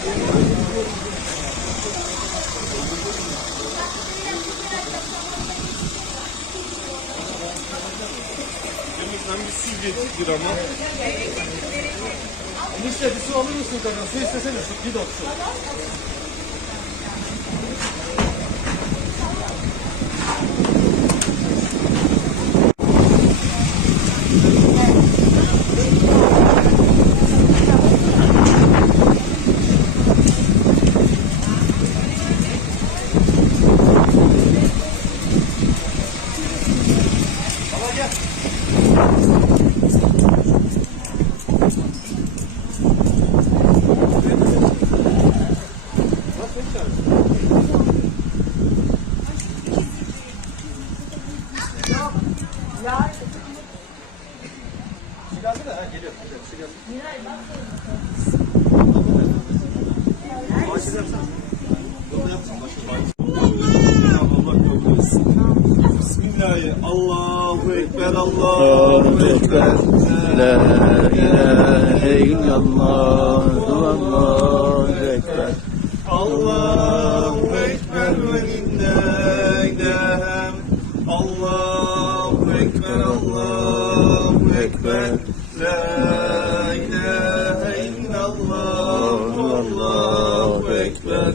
Sen bir su getir ama. Enişte bir su alır mısın kadın? Su istesene su. Bir dok su. Geldi de ha geliyor. Su geldi. Yapsana. Yolda yapsın. Allah yolda etsin. Bismillahirrahmanirrahim. Allahu Ekber, Allahu Ekber. La ilahe illallah Allahu Ekber. La ilahe illallah, Allahu Ekber.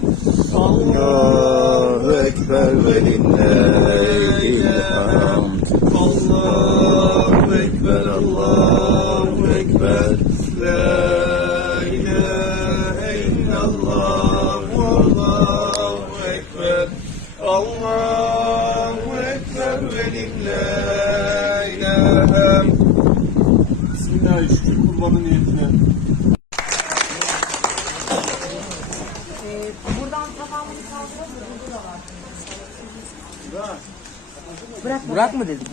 Allahu ekber ve lillahi'l hamd Allahu Ekber, Allahu Ekber. La ilahe illallah, Allahu Ekber. Allahu Ekber ve lillahi'l hamd. Bismillahirrahmanirrahim. Kurbanın niyetine. Buradan tamamını kaldıralım. Burada da var. Bırak mı dedim?